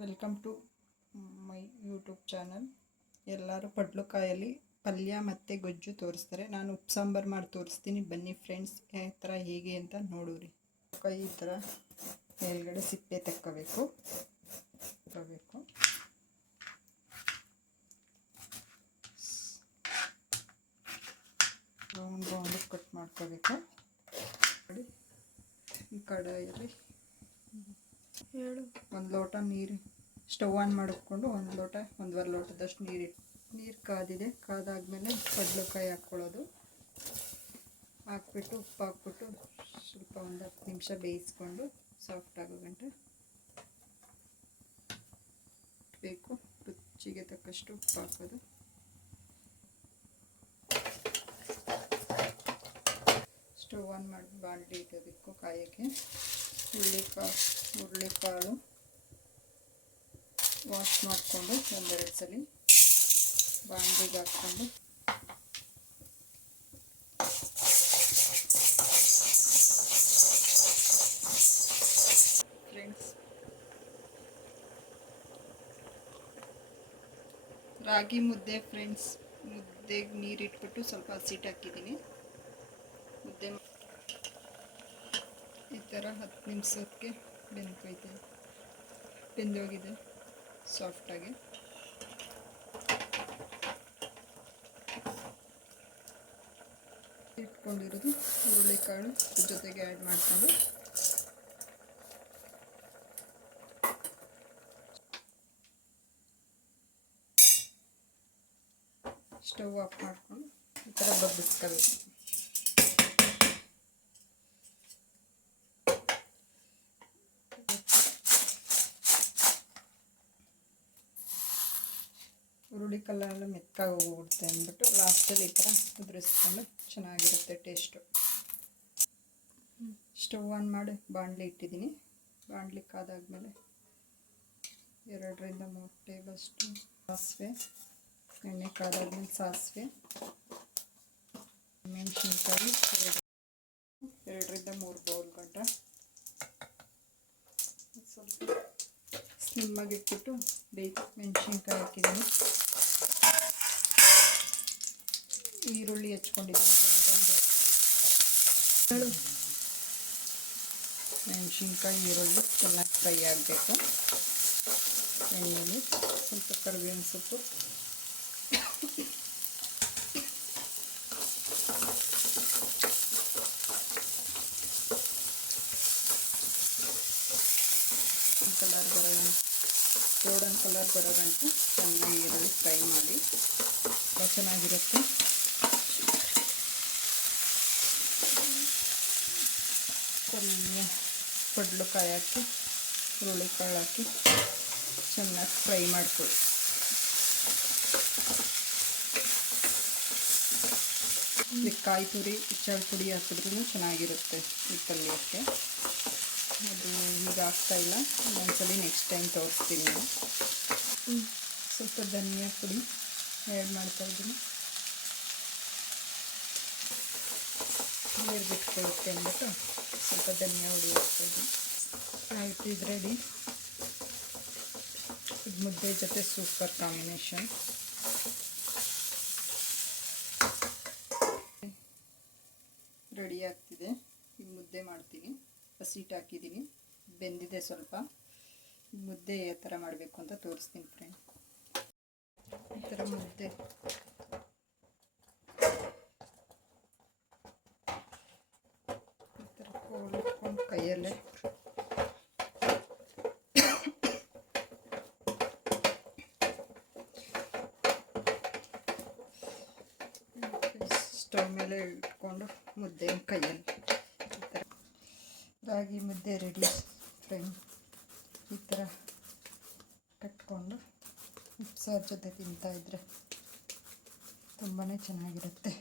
Welcome to my YouTube channel. ಎಲ್ಲರೂ ಪಡ್ಲುಕಾಯಲ್ಲಿ ಪಲ್ಯ ಮತ್ತು ಗೊಜ್ಜು ತೋರಿಸ್ತಾರೆ. ನಾನು ಉಪ್ಪು ಸಾಂಬಾರು ಮಾಡಿ ತೋರಿಸ್ತೀನಿ. ಬನ್ನಿ ಫ್ರೆಂಡ್ಸ್, ಯಾವ ಥರ ಹೇಗೆ ಅಂತ ನೋಡೋರಿ. ಈ ಥರ ಮೇಲ್ಗಡೆ ಸಿಪ್ಪೆ ತಕ್ಕೋಬೇಕು. ರೌಂಡ್ ಕಟ್ ಮಾಡ್ಕೋಬೇಕು. ಈ ಕಡಾಯಲ್ಲಿ ಒಂದು ಲೋಟ ನೀರು, ಸ್ಟವ್ ಆನ್ ಮಾಡಿಕೊಂಡು ಒಂದೂವರೆ ಲೋಟದಷ್ಟು ನೀರು ಕಾದಿದೆ. ಕಾದಾದ್ಮೇಲೆ ಕಡಲೆಕಾಯಿ ಹಾಕ್ಕೊಳ್ಳೋದು. ಹಾಕ್ಬಿಟ್ಟು ಉಪ್ಪು ಹಾಕ್ಬಿಟ್ಟು ಸ್ವಲ್ಪ ಒಂದು 10 ನಿಮಿಷ ಬೇಯಿಸ್ಕೊಂಡು ಸಾಫ್ಟ್ ಆಗೋ ಗಂಟೆ ಬೇಕು. ರುಚಿಗೆ ತಕ್ಕಷ್ಟು ಉಪ್ಪು ಹಾಕೋದು. ಸ್ಟವ್ ಆನ್ ಮಾಡಿ ಬಾಣಲಿ ಇಡೋದಕ್ಕೂ ಕಾಯೋಕ್ಕೆ. ಹುರುಳಿಕಾಳು ವಾಶ್ ಮಾಡಿಕೊಂಡು ಒಂದೆರಡು ಸಲ ಬಾಣಲಿಗೆ ಹಾಕ್ಕೊಂಡು ಫ್ರೆಂಡ್ಸ್, ರಾಗಿ ಮುದ್ದೆ ಫ್ರೆಂಡ್ಸ್. ಮುದ್ದೆಗೆ ನೀರಿಟ್ಬಿಟ್ಟು ಸ್ವಲ್ಪ ಹಸಿಟ್ಟು ಹಾಕಿದ್ದೀನಿ. ಮುದ್ದೆ ಈ ಥರ 10 ನಿಮಿಷಕ್ಕೆ ಬೆಂದೋಗಿದೆ ಸಾಫ್ಟಾಗಿ. ಇಟ್ಕೊಂಡಿರೋದು ಹುರುಳಿಕಾಳು ಜೊತೆಗೆ ಆ್ಯಡ್ ಮಾಡಿಕೊಂಡು ಸ್ಟವ್ ಆಫ್ ಮಾಡಿಕೊಂಡು ಈ ಥರ ಬಗ್ಗಿಸ್ಕೋಬೇಕು. ಹುರುಳಿಕಾಳೆಲ್ಲ ಮೆತ್ತಗಾಗಿ ಹೋಗ್ಬಿಡುತ್ತೆ ಅಂದ್ಬಿಟ್ಟು ಲಾಸ್ಟಲ್ಲಿ ಈ ಥರ ಉದುರಿಸ್ಕೊಂಡು ಚೆನ್ನಾಗಿರುತ್ತೆ ಟೇಸ್ಟು. ಸ್ಟವ್ ಆನ್ ಮಾಡಿ ಬಾಣಲಿ ಇಟ್ಟಿದ್ದೀನಿ. ಬಾಣಲಿ ಕಾದಾದ್ಮೇಲೆ 2 ರಿಂದ 3 ಟೇಬಲ್ ಸ್ಪೂನ್ ಸಾಸಿವೆ, ಎಣ್ಣೆ ಕಾದಾದ್ಮೇಲೆ ಸಾಸಿವೆ, ಮೆಣಸಿನ್ಕಾಯಿ 2 ರಿಂದ 3 ಬೌಲ್ ಗಂಟ ಸ್ವಲ್ಪ ಸ್ಲಿಮ್ಮಾಗಿ ಇಟ್ಬಿಟ್ಟು ಮೆಣಸಿನ್ಕಾಯಿ ಹಾಕಿದ್ದೀನಿ. ಈರುಳ್ಳಿ ಹೆಚ್ಕೊಂಡಿದ್ದೀನಿ ದೊಡ್ಡದೊಂದು. ಮೆಣಸಿನ್ಕಾಯಿ ಈರುಳ್ಳಿ ಚೆನ್ನಾಗಿ ಫ್ರೈ ಆಗಬೇಕು. ಎಣ್ಣೆಲಿ ಸ್ವಲ್ಪ ಕರಿಬೇವಿನ ಸೊಪ್ಪು, ಗೋಲ್ಡನ್ ಕಲರ್ ಬರೋ ಗಂಟೆ ಚೆನ್ನಾಗಿ ಈರುಳ್ಳಿ ಫ್ರೈ ಮಾಡಿ ಚೆನ್ನಾಗಿರುತ್ತೆ. ಸ್ವಲ್ಪ ಪಡ್ಲುಕಾಯಿ ಹಾಕಿ ಹುರುಳಿಕಾಳು ಹಾಕಿ ಚೆನ್ನಾಗಿ ಫ್ರೈ ಮಾಡ್ಕೊಳ್ಳಿ. ಕಾಯಿ ತುರಿ ಚಳ್ ಪುಡಿ ಹಾಕಿದ್ರೂ ಚೆನ್ನಾಗಿರುತ್ತೆ ಈ ಪಲ್ಯಕ್ಕೆ. ಅದು ಈಗ ಆಗ್ತಾಯಿಲ್ಲ, ಒಂದ್ಸಲಿ ನೆಕ್ಸ್ಟ್ ಟೈಮ್ ತೋರಿಸ್ತೀನಿ ನಾನು. ಸ್ವಲ್ಪ ಧನಿಯಾ ಪುಡಿ ಆ್ಯಡ್ ಮಾಡ್ತಾಯಿದ್ದೀನಿ. ನೀರು ಬಿಟ್ಕೊಳ್ಳುತ್ತೆ ಅಂದ್ಬಿಟ್ಟು ಸ್ವಲ್ಪ ಧನಿಯಾ ಹುಡಿ ಹಾಕ್ತಾಯಿದ್ದೀನಿ. ಆಯಿತು, ಇದು ರೆಡಿ. ಇದು ಮುದ್ದೆ ಜೊತೆ ಸೂಪರ್ ಕಾಂಬಿನೇಷನ್. ರೆಡಿ ಆಗ್ತಿದೆ. ಈಗ ಮುದ್ದೆ ಮಾಡ್ತೀನಿ. ಹಸಿಟ್ಟು ಹಾಕಿದ್ದೀನಿ, ಬೆಂದಿದೆ ಸ್ವಲ್ಪ. ಮುದ್ದೆ ಯಾವ ಥರ ಮಾಡಬೇಕು ಅಂತ ತೋರಿಸ್ತೀನಿ ಫ್ರೆಂಡ್. ಈ ಥರ ಮುದ್ದೆ ಈ ಥರ ಕೋಲ್ ಇಟ್ಕೊಂಡು ಕೈಯಲ್ಲೇ ಸ್ಟವ್ ಮೇಲೆ ಇಟ್ಕೊಂಡು ಮುದ್ದೆ ಕೈಯಲ್ಲಿ ಈ ಥರ. ರಾಗಿ ಮುದ್ದೆ ರೆಡಿ ಫ್ರೆಂಡ್. ಈ ಥರ ಕಟ್ಕೊಂಡು ಉಪ್ಸಾರು ಜೊತೆ ತಿಂತಾಯಿದ್ರೆ ತುಂಬಾ ಚೆನ್ನಾಗಿರುತ್ತೆ.